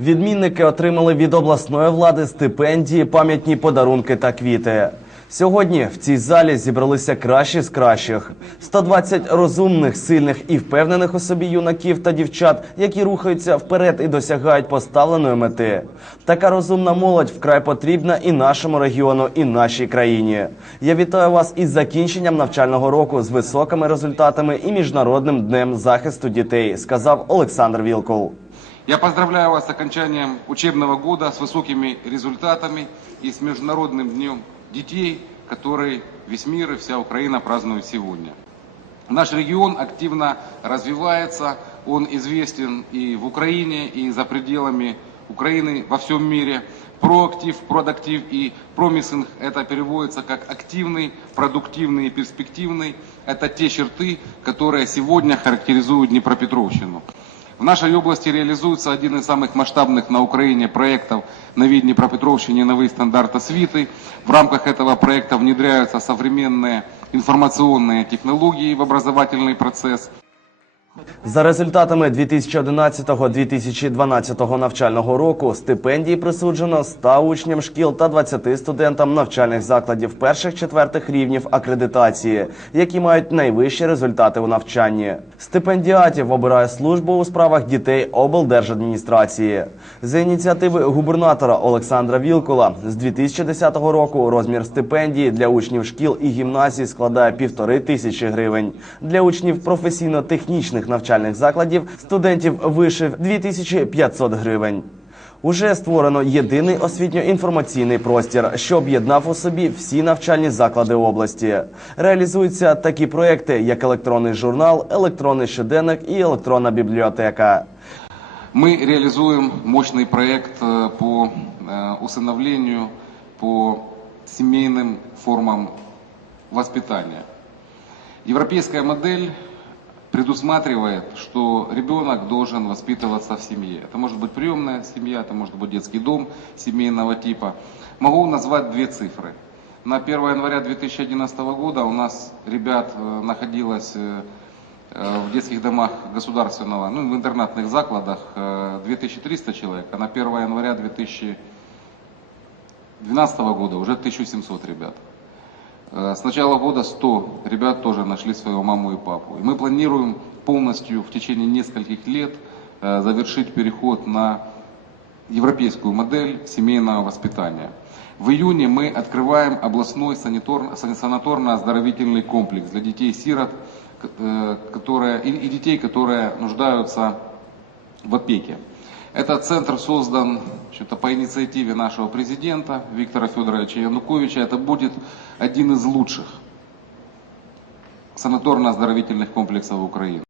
Відмінники отримали від обласної влади стипендії, пам'ятні подарунки та квіти. Сьогодні в цій залі зібралися кращі з кращих. 120 розумних, сильних і впевнених у собі юнаків та дівчат, які рухаються вперед і досягають поставленої мети. Така розумна молодь вкрай потрібна і нашому регіону, і нашій країні. Я вітаю вас із закінченням навчального року з високими результатами і міжнародним днем захисту дітей, сказав Олександр Вілкул. Я поздравляю вас с окончанием учебного года, с высокими результатами и с Международным днем детей, который весь мир и вся Украина празднует сегодня. Наш регион активно развивается, он известен и в Украине, и за пределами Украины во всем мире. Проактив, продуктив и промисинг – это переводится как активный, продуктивный и перспективный. Это те черты, которые сегодня характеризуют Днепропетровщину. В нашей области реализуется один из самых масштабных на Украине проектов на вид Днепропетровщине «Новые стандарты свиты». В рамках этого проекта внедряются современные информационные технологии в образовательный процесс. За результатами 2011-2012 навчального року стипендії присуджено 100 учням шкіл та 20 студентам навчальних закладів перших-четвертих рівнів акредитації, які мають найвищі результати у навчанні. Стипендіатів обирає служба у справах дітей облдержадміністрації. За ініціативи губернатора Олександра Вілкула з 2010 року розмір стипендії для учнів шкіл і гімназій складає півтори тисячі гривень. Для учнів професійно-технічних навчальних закладів студентів вишив 2500 гривень. Уже створено єдиний освітньо-інформаційний простір, що об'єднав у собі всі навчальні заклади області. Реалізуються такі проекти, як електронний журнал, електронний щоденник і електронна бібліотека. Мы реализуем мощный проект э, по э, усыновлению, по семейным формам воспитания. Европейская модель предусматривает, что ребенок должен воспитываться в семье. Это может быть приемная семья, это может быть детский дом семейного типа. Могу назвать две цифры. На 1 января 2011 года у нас ребят э, находилось э, э, в детских домах государственного, ну, в интернатных закладах э, 2300 человек, а на 1 января 2012 года уже 1700 ребят. Э, С начала года 100 ребят тоже нашли свою маму и папу. И мы планируем полностью в течение нескольких лет э, завершить переход на европейскую модель семейного воспитания. В июне мы открываем областной санаторно-оздоровительный комплекс для детей-сирот, э, которые, и детей, которые нуждаются в опеке. Этот центр создан что-то по инициативе нашего президента Виктора Федоровича Януковича. Это будет один из лучших санаторно-оздоровительных комплексов Украины.